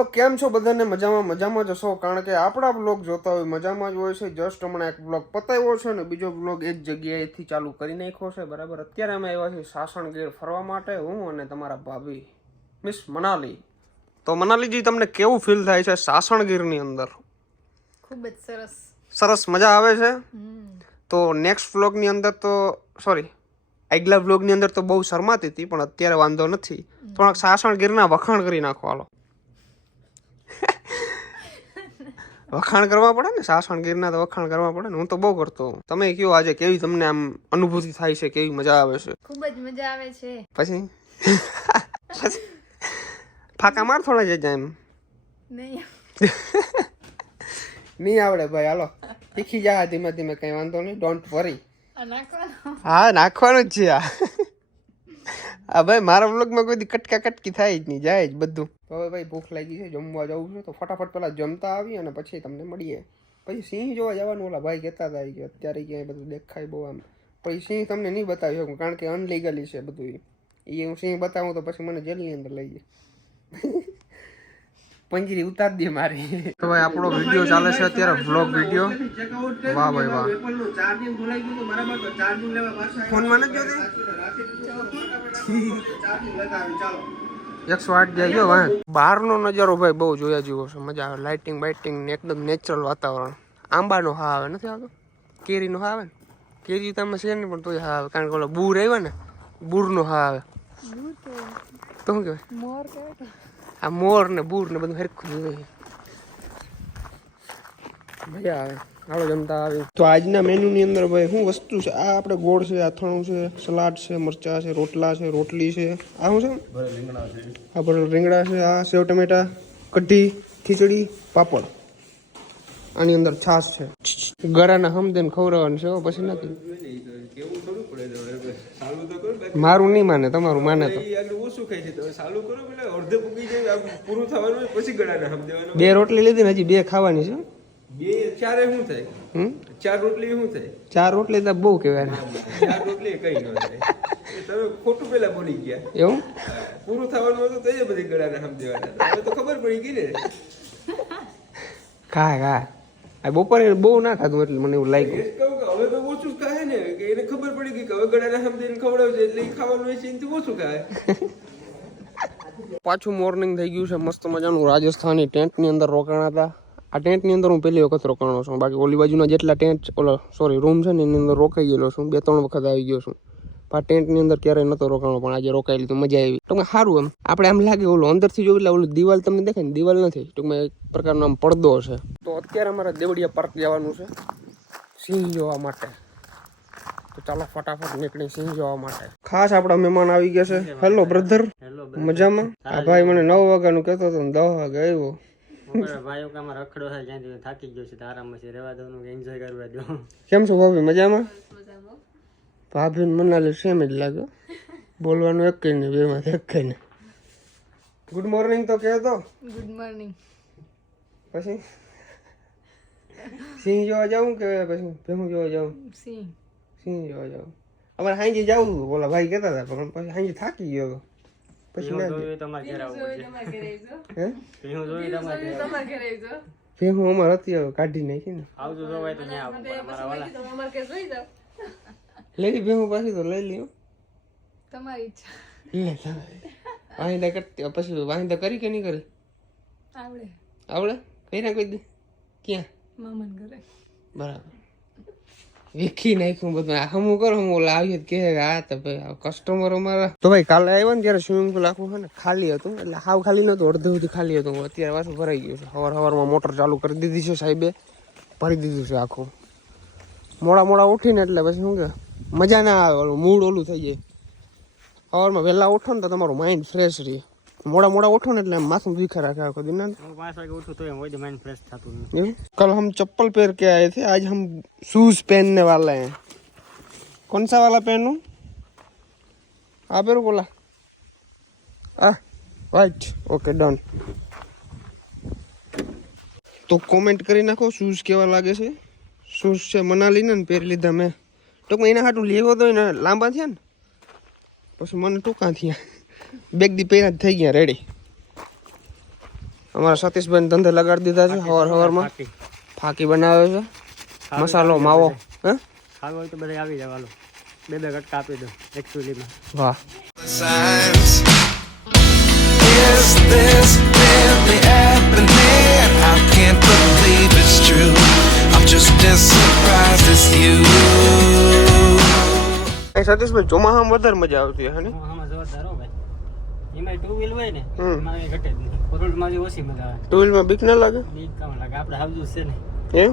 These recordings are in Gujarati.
તો કેમ છો બધાને? મજામાં મજામાં જ હશો? કારણ કે આપણા બ્લોગ જોતા હોય મજામાં જ હોય છે. જસ્ટ હમણાં એક બ્લોગ પતાવ્યો છે ને બીજો બ્લોગ એ જ જગ્યાએથી ચાલુ કરી નાખ્યો છે. બરાબર? અત્યારે અમે આવ્યા છીએ સાસણગીર ફરવા માટે હું અને તમારા ભાભી. મિસ મનાલી. તો મનાલીજી તમને કેવું ફીલ થાય છે સાસણ ગીરની અંદર? ખૂબ જ સરસ. સરસ મજા આવે છે? તો નેક્સ્ટ બ્લોગની અંદર તો સોરી આગલા વ્લોગની અંદર તો બહુ શરમાતી હતી પણ અત્યારે વાંધો નથી. થોડાક સાસણગીરના વખાણ કરી નાખો હાલો. વખાણ કરવા પડે ને? સાસણ ગીરના તો વખાણ કરવા પડે ને? હું તો બહુ કરતો તમે કયો આજે કેવી તમને આમ અનુભૂતિ થાય છે કેવી મજા આવે છે? ખૂબ જ મજા આવે છે. પછી? ફાકા માર થોડા જજા એમ. નહીં નહીં આવડે ભાઈ હાલો. શીખી જા ધીમે ધીમે કઈ વાંધો નહીં. ડોન્ટ વરી હા નાખવાનું જ છે આ. હા ભાઈ, મારા વ્લોગમાં કોઈ કટકા કટકી થાય જ નહીં, જાય જ બધું. હવે ભાઈ ભૂખ લાગી છે, જમવા જવું છે, તો ફટાફટ પેલા જમતા આવી અને પછી તમને મળીએ. પછી સિંહ જોવા જવાનું, ઓલા ભાઈ કહેતા હતા કે અત્યારે ક્યાંય બધું દેખાય બહુ આમ. પછી સિંહ તમને નહીં બતાવી શકું, કારણ કે અનલીગલી છે બધું એ હું સિંહ બતાવું તો પછી મને જેલની અંદર લઈ જાય. પંજરી ઉતાર દે મારી. તો ભાઈ આપણો વીડિયો ચાલે છે અત્યારે વ્લોગ વીડિયો વાહ ભાઈ વાહ. ફોનમાં નથી જોતી? એકસો આઠ જાય ગયો વાહ બહારનો નજારો ભાઈ બહુ જોયા જેવો છે. મજા આવે. લાઇટિંગ બાઇટિંગ ને એકદમ નેચરલ વાતાવરણ. આંબાનો હા આવે નથી આવતો? કેરીનો હા આવે ને? કેરી તમે છે ને પણ તોય હા આવે. કારણ કે ઓલો બૂર આવ્યો ને બૂરનો હા આવે. તો શું કહેવાય? આ મોર ને બૂર ને બધું હરખું જોઈએ મજા આવે. હાલો જમતા આવી તો આજના મેન્યુની અંદર ભાઈ શું વસ્તુ છે? આ આપણે ગોળ છે અથાણું છે સલાડ છે મરચા છે રોટલા છે રોટલી છે. આ શું છે? આ ભરેલ રીંગણા છે આ સેવ ટમેટા કઢી ખીચડી પાપડ. આની અંદર છાશ છે. ગળાના હમદેન ખવડાવવાનું છે હો, પછી નથી. મારું નહીં માને તમારું માને તો. ઓછું ખાય છે તમે ચાલુ કરો એટલે અડધે પૂકી જાય પૂરું થવાનું પછી ગળાને હમ દેવાનું. બે રોટલી લીધી ને હજી બે ખાવાની છે. બે ચારે શું થાય? ચાર રોટલી શું થાય? ચાર રોટલી તો બહુ કહેવાય ચાર રોટલી કઈ ન થાય. તમે ખોટું પેલા બોલી ગયા. એવું? પૂરું થવાનું હતું તો એ બધી ગળાને હમ દેવાના. હવે તો ખબર પડી ગઈ ને. ખા ખા આ બપોરે બહુ ના ખાધું એટલે મને એવું લાગ્યું. હવે તો ઓછું ખાય ને, કે એને ખબર પડી ગઈ કે હવે ગળાને સમજીને દઈને ખવડાવશે એટલે એ ખાવાનું છે, એનાથી ઓછું ખાય. પાછું મોર્નિંગ થઈ ગયું છે, મસ્ત મજાનું રાજસ્થાની ટેન્ટની અંદર રોકાણા હતા. આ ટેન્ટની અંદર હું પહેલી વખત રોકાણો છું. બાકી ઓલી બાજુના જેટલા ટેન્ટ, ઓલા સોરી રૂમ છે ને, એની અંદર રોકાઈ ગયેલો છું. બે, ત્રણ વખત આવી ગયો છું. આ ટેન્ટની અંદર ક્યારેય નતો રોકાણો, પણ આજે રોકાયેલી તો મજા આવી. ટૂંકમાં સારું એમ. આપણે આમ લાગે ઓલું અંદરથી જોયું એટલે ઓલું દિવાલ તમને દેખાય ને, દિવાલ નથી. ટૂંકમાં એક પ્રકારનો આમ પડદો છે. તો અત્યારે અમારે દેવડિયા પાર્ક જવાનું છે. સિંહ જોવા માટે. તો ચાલો ફટાફટ નીકળી સિંહ જોવા માટે. ખાસ આપણા મહેમાન આવી ગયા છે. હેલો બ્રધર મજામાં? આ ભાઈ મને નવ વાગ્યાનું કહેતો હતો દસ વાગે આવ્યો. ભાઈઓ કામ રખડો થાય જ્યાંથી થાકી ગયો છે તો આરામમાં છે રહેવા દો એન્જોય કરવા દો કેમ છો ભાભી મજામાં? ભાભી મનાલી સેમ જ લાગ્યો બોલવાનું એક કઈ નહીં બેમાંથી એક કઈ નહીં. ગુડ મોર્નિંગ તો કહેતો. ગુડ મોર્નિંગ પછી? સિંહ જોવા જાઉં કે પછી ભેહું જોવા જાઉં સિંહ સિંહ જોવા જાઉં અમારે હાંજી જવું હતું ઓલા ભાઈ કહેતા હતા પણ પછી હાંજી થાકી ગયો. પછી ના તમારે હે તમારે ભેહું અમારે હતી હવે કાઢી નાખી ને આવતું જોવાય તો આવવું પડે અમારા વાલા લઈ લી ભેહું પાછી તો લઈ લ્યો તમારી ઈચ્છા લે તમે વાહિંદા કરતી પછી વાહિંદા કરી કે નહીં કરી આવડે આવડે કઈ ના કોઈ દી ક્યાં મામન ઘરે. બરાબર. વેખી નાખ્યું બધું આ હમું કરો હું ઓલા આવીએ તો કે આ તો ભાઈ કસ્ટમર અમારા. તો ભાઈ કાલે આવ્યો ને ત્યારે સ્વિમિંગ પુલ આખું છે ને ખાલી હતું એટલે હાવ ખાલી નહોતું અડધું સુધી ખાલી હતું. અત્યારે પાછું ભરાઈ ગયું છે. સવાર સવારમાં મોટર ચાલુ કરી દીધી છે સાહેબે ભરી દીધું છે આખું. મોડા મોડા ઉઠીને એટલે પછી શું કે મજા ના આવે ઓલું મૂડ ઓલું થઈ જાય. સવારમાં વહેલા ઉઠો ને તો તમારું માઇન્ડ ફ્રેશ રહે. મોડા મોડા ઉઠો ને એટલે આમ માથું દુખા રાખે આખો દિન ના હું પાંચ વાગે ઉઠું તો હોય માઇન્ડ ફ્રેશ થતું નહીં यूं? कल हम चप्पल पहन के आए थे आज हम शूज पहनने वाले हैं कौन सा वाला पहनूं आप मेरे बोला आ राइट ओके डन તો કોમેન્ટ કરી નાખો શૂઝ કેવા લાગે છે શૂઝ છે મનાલી ને પહેરી લીધા મેં ટૂંકમાં એના હાટું લેવો તો એને લાંબા થયા ને પછી મને ટૂંકા થયા બેગ દી પહેલા થઈ ગયા રેડી અમારા સતીશભાઈ ધંધે લગાડી દીધા છે હવાર હવારમાં. ફાકી બનાવે છે. મસાલો માવો હે? ખાવું હોય તો બધા આવી જવાનો હાલો. બે બે કટકા આપી દો એકચ્યુઅલીમાં વાહ. Is this really happening? I can't believe it's true. I'm just as surprised as you. એ સતીશભાઈ ચોમાસામાં વધારે મજા આવતી હે ને આમાં જોરદાર હો ભાઈ એમાં ટુ વ્હીલ હોય ને એમાં ઘટે જ નહીં. ફોરવ્હીલમાં જે ઓછી મજા આવે. ટુ વ્હીલમાં બીક ના લાગે? બીક કામ લાગે. આપણે હાવજુ છે ને. એમ?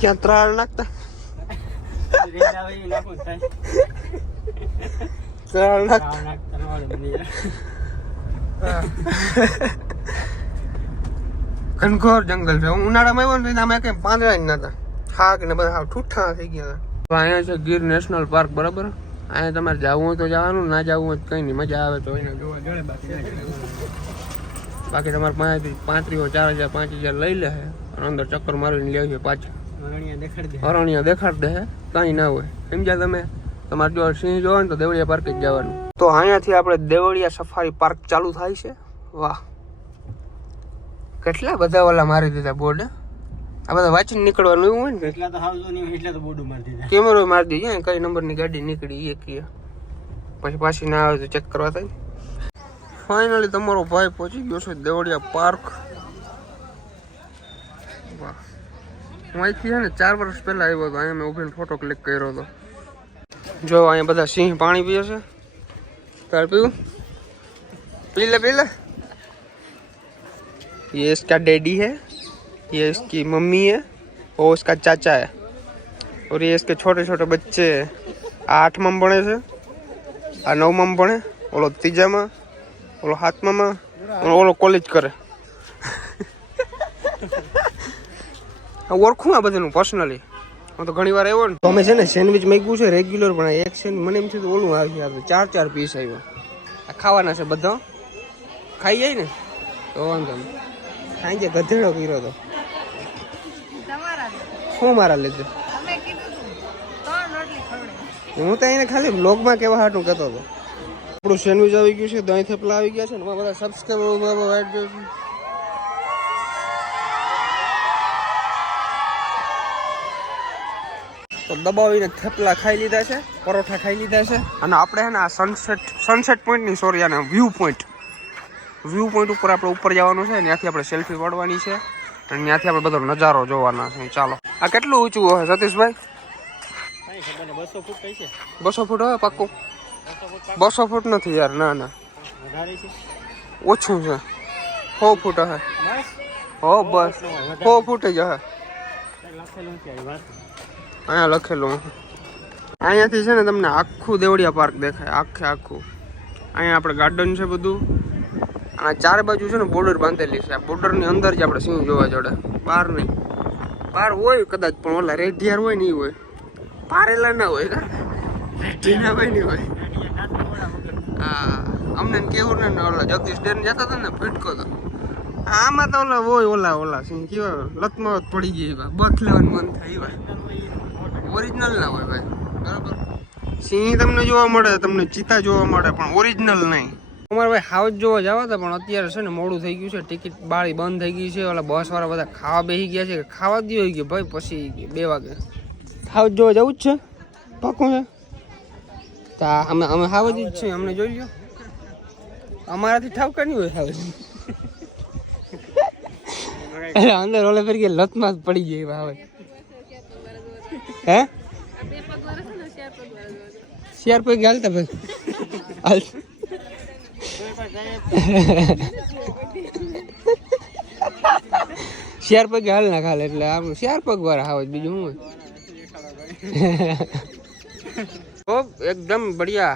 ક્યાં ત્રાળ નાખતા? ત્રાળ. ઘનઘોર જંગલ છે. ઉનાળામાં આવ્યો ને અમે કઈ પાંદડા જ નતા. હાક ને બધા ઠૂઠા થઈ ગયા હતા. અહીંયા છે ગીર નેશનલ પાર્ક બરાબર? અહીંયા તમારે જવું હોય તો જવાનું ના જવું હોય તો કઈ નહીં મજા આવે તો એને જોવા જડે બાકી બાકી તમારે પાંચ પાંત્રીસો ચાર હજાર પાંચ હજાર લઈ લે છે અને અંદર ચક્કર મારીને લઈ આવીએ પાછા. અરણિયા દેખાડી દે. દેખાડ દે કઈ ના હોય. સમજ્યા તમે? તમારે જો સિંહ જોવો ને તો દેવળિયા પાર્ક જ જવાનું. તો અહીંયાથી આપણે દેવળિયા સફારી પાર્ક ચાલુ થાય છે. વાહ. કેટલા બધા ઓલા મારી દીધા બોર્ડ? આ બધા વાંચીને નીકળવાનું એવું હોય ને? એટલા તો હાલ નહીં એટલા તો બોડું મારી દીધા. કેમેરો મારી દીધી કઈ નંબરની ગાડી નીકળી એ પછી પાછી ના આવે તો ચેક કરવા થાય ફાઇનલી તમારો ભાઈ પહોંચી ગયો છે દેવળિયા પાર્ક હું અહીંથી છે ને ચાર વર્ષ પહેલાં આવ્યો હતો અહીંયા મેં ઊભીને ફોટો ક્લિક કર્યો હતો. જો અહીંયા બધા સિંહ પાણી પીએ છે. તાર પીવું? પીલે લે પી લે. યે ડેડી હે. ये इसकी मम्मी है और इसका चाचा है और ये इसके छोटे छोटे बच्चे हैं આ આઠમાં ભણે છે આ નવમાં ભણે ઓલો ત્રીજામાં ઓલો સાતમામાં અને ઓલો કોલેજ કરે આ ઓળખું આ બધાનું પર્સનલી હું તો ઘણી વાર આવ્યો ને તો અમે છે ને સેન્ડવિચ મેગ્યું છે રેગ્યુલર પણ આ એક સેન્ડ મને એમ થયું કે ઓલું આવી આવે ચાર ચાર પીસ આવ્યા આ ખાવાના છે બધા ખાઈ જાય ને તો વાંધો નહીં સાંજે ગધેડો કર્યો હતો તમારા શું મારા લીધે? હું તો એને ખાલી બ્લોગમાં કેવા હાટું કહેતો હતો. આપણું સેન્ડવિચ આવી ગયું છે દહીં થેપલા આવી ગયા છે ને બધા સબસ્ક્રાઈબર વાઇટ છે. તો દબાવીને થેપલા ખાઈ લીધા છે પરોઠા ખાઈ લીધા છે. અને આપણે છે ને આ સનસેટ સનસેટ પોઈન્ટની સોરી આને વ્યૂ પોઈન્ટ વ્યૂ પોઈન્ટ ઉપર આપણે ઉપર જવાનું છે ત્યાંથી આપણે સેલ્ફી પાડવાની છે. ત્યાંથી આપણે બધો નજારો જોવાના છે. ચાલો. આ કેટલું ઊંચું હોય, સતીશભાઈ? બસો ફૂટ હોય પાક્કું? બસો ફૂટ નથી યાર, ના ના. ઓછું છે. સો ફૂટ હે હો, બસ. સો ફૂટ જ હે કઈ લખેલું નથી આવી વાત અહીંયા લખેલું. અહીંયાથી છે ને તમને આખું દેવળિયા પાર્ક દેખાય. આખે આખું. અહીંયા આપણે ગાર્ડન છે બધું. અને ચાર બાજુ છે ને બોર્ડર બાંધેલી છે. આ બોર્ડરની અંદર જ આપણે સિંહ જોવા જોડે. બહાર નહીં. બહાર હોય કદાચ, પણ ઓલા રેઢિયાર હોય નહીં હોય. પારેલા ના હોય કા? રેઢી ના હોય નહીં હોય. હા, અમને કેવું ને ઓલા જગદીશ ડેર જતા હતા ને ફટકો તો. આમાં તો ઓલા હોય, ઓલા ઓલા સિંહ. કેવા લતમાં પડી ગઈ એવા. બખ લેવાનું મન થાય ઓરિજિનલ ના હોય ભાઈ. બરાબર? સિંહ તમને જોવા મળે, તમને ચિતા જોવા મળે, પણ ઓરિજિનલ નહીં. અમારે ભાઈ હાઉસ જોવા જવા હતા પણ અત્યારે છે ને મોડું થઈ ગયું છે. ટિકિટ બાળી બંધ થઈ ગઈ છે. ઓલા બસ વાળા બધા ખાવા બેસી ગયા છે. ખાવા દો કે ભાઈ પછી બે વાગે. હાઉસ જોવા જવું જ છે. પાકું છે. તા અમે અમે હાવ જ છે અમને જોઈ લો અમારાથી ઠાવકા નહીં હોય હાવ અરે અંદર ઓલે ફરી ગયા લતમાં જ પડી ગઈ હવે. હે? શિયાર પૈકી હાલતા ભાઈ. હાલ. શિયાર પગ હાલ ના ખાલે એટલે આમ શિયાર પગ વાળા આવે બીજું શું હોય तो एकदम बढ़िया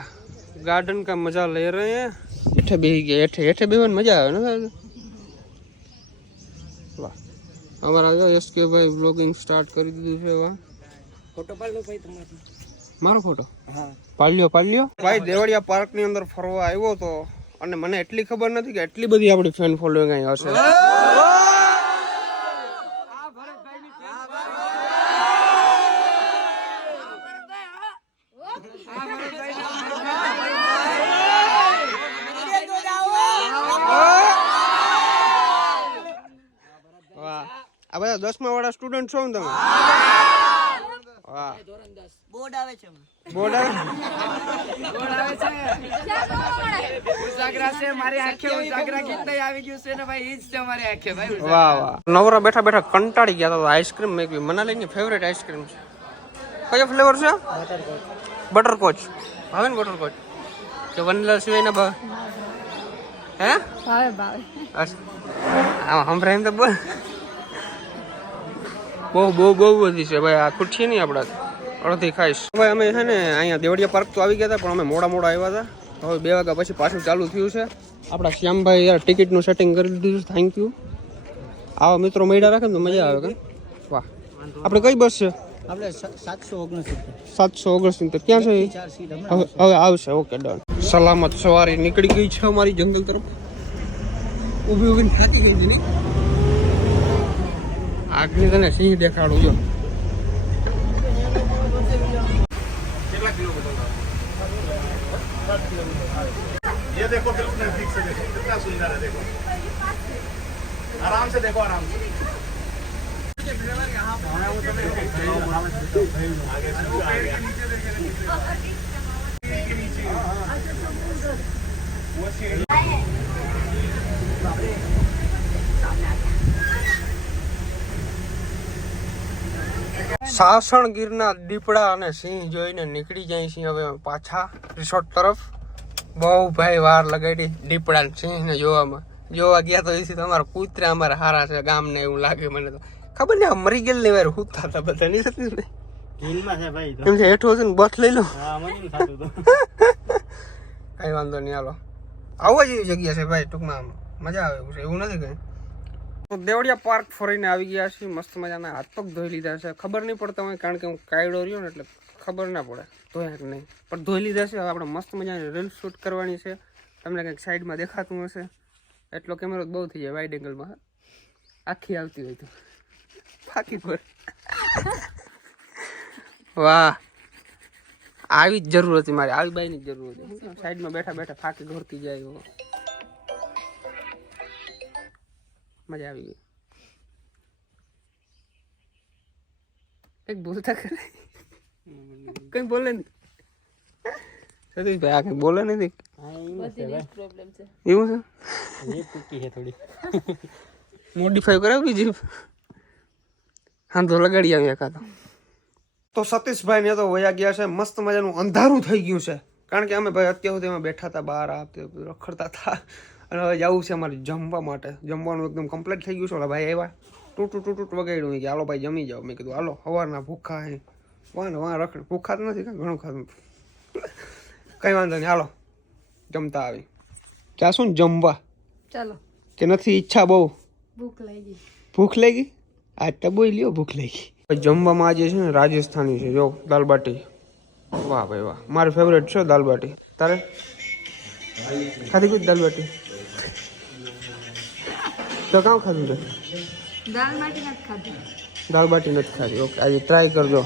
गार्डन का मजा ले रहे हैं हेठे बेही ગયા હેઠે હેઠે બેવાની મજા આવે ને વાહ અમારા જો એસ કે ભાઈ બ્લોગિંગ સ્ટાર્ટ કરી દીધું છે વાહ ફોટો પાડલો ભાઈ તમારે મારો ફોટો હા પાલ્યો પાલ્યો ભાઈ દેવળિયા પાર્ક ની અંદર ફરવા આવ્યો તો અને મને એટલી ખબર નથી કે એટલી બધી આપણી ફેન ફોલોઈંગ અહીં હશે. આ બધા દસમા વાળા સ્ટુડન્ટ છો ને તમે? વાહ. બોર્ડ આવે છે બોર્ડ આવે. ઉજાગરા છે મારી આંખે ઉજાગરા ગીત આવી ગયું છે ને ભાઈ ઈ જ છે મારી આંખે ભાઈ વાહ વાહ. નવરા બેઠા બેઠા કંટાળી ગયા હતા આઈસ્ક્રીમ મેં કીધું મનાલીની ફેવરેટ આઈસ્ક્રીમ છે. કયો ફ્લેવર છે? બટર કોચ ભાવે ને બટર કોચ કે વનીલા સિવાયના ભાવે? હે? ભાવે ભાવે. સંભળાય એમ તો બોલ. બહુ બહુ બહુ બધી છે ભાઈ આ ખુરશી નહીં આપણા અડધી ખાઈશ. ભાઈ અમે છે ને અહીંયા દેવડિયા પાર્ક તો આવી ગયા હતા પણ અમે મોડા મોડા આવ્યા હતા. હવે બે વાગ્યા પછી પાછું ચાલુ થયું છે. આપણા શ્યામભાઈ યાર ટિકિટનું સેટિંગ કરી દીધું છે. થેન્ક યુ આવા મિત્રો મળ્યા રાખે ને તો મજા આવે કે? વાહ. આપણે કઈ બસ છે? આપણે સાતસો ઓગણસિત્તેર. સાતસો ઓગણસિત્તેર. ક્યાં છે એ? ચાર સીટ હવે હવે આવશે. ઓકે ડન સલામત સવારી નીકળી ગઈ છે અમારી જંગલ તરફ. ઊભી ઊભી થાકી ગઈ છે ને. આગળ તને સિંહ દેખાડું જો. ये देखो बिल्कुल नजदीक से देखो कितना सुंदर है देखो आराम से देखो आराम से સાસણ ગીરના દીપડા અને સિંહ જોઈને નીકળી જાય છે હવે પાછા રિસોર્ટ તરફ. બહુ ભાઈ વાર લગાડી દીપડા ને સિંહને જોવામાં. જોવા ગયા તો એથી તમારા કૂતરા અમારા હારા છે ગામને એવું લાગે મને તો. ખબર ને મરી ગયેલ વાર હું થતા બધા નહીં થતી ને હિલમાં છે ભાઈ એમ છે હેઠો છે ને બસ લઈ લો. હા મને થતું તો કઈ વાંધો નહીં હાલો. આવવા જેવી જગ્યા છે ભાઈ ટૂંકમાં મજા આવે એવું છે એવું નથી કઈ. તો દેવડિયા પાર્ક ફરીને આવી ગયા છીએ. મસ્ત મજાના હાથ પગ ધોઈ લીધા છે. ખબર નહીં પડતા હોય કારણ કે હું કાયડો રહ્યો ને એટલે ખબર ના પડે. ધોયા નહીં. પણ ધોઈ લીધા છે. હવે આપણે મસ્ત મજાની રીલ શૂટ કરવાની છે. તમને કંઈક સાઈડમાં દેખાતું હશે. એટલો કેમેરો બહુ થઈ જાય વાઇડ એંગલમાં આખી આવતી હોય તો. ફાકી પર વાહ. આવી જ જરૂર હતી મારી. આવી બાઈની જ જરૂર હતી. સાઈડમાં બેઠા બેઠા ફાકી ઘોરતી જાય મજા આવી ગઈ. એક બોલતા કરે. કઈ બોલે નહીં. સતીશભાઈ આ કઈ બોલે નથી? એવું છે? એ ટૂંકી છે થોડી. મોડિફાઈ કરાવી જીપ હા તો લગાડી આવ્યા એકાદો. તો સતીશભાઈ ને તો વયા ગયા છે મસ્ત મજાનું અંધારું થઈ ગયું છે. કારણ કે અમે ભાઈ અત્યાર સુધી અમે બેઠા હતા બહાર આ રખડતા હતા. અને હવે જવું છે અમારે જમવા માટે. જમવાનું એકદમ કમ્પ્લીટ થઈ ગયું છે. ઓલા ભાઈ આવ્યા. તૂટ તૂટ તૂટ વગાડ્યું. કે હાલો ભાઈ જમી જાઓ. મેં કીધું હાલો સવારના ભૂખા હે. વાહ ને વાહ રખડ. ભૂખા તો નથી ઘણું ખાધું કંઈ વાંધો નહીં. હાલો જમતા આવી. ક્યાં શું ને જમવા. ચાલો. કે નથી ઈચ્છા બહુ. ભૂખ લાગી. ભૂખ લાગી? આજ તો બોઈ લ્યો ભૂખ લાગી. જમવામાં આજે છે ને રાજસ્થાની છે. જો દાલબાટી. વાહ ભાઈ વાહ. મારી ફેવરેટ છે દાલબાટી. તારે? ખાધી કઈ દાલ બાટી તો કામ ખાધું છે નથી ખાધી. દાલ બાટી નથી ખાધી. ઓકે આજે ટ્રાય કરજો.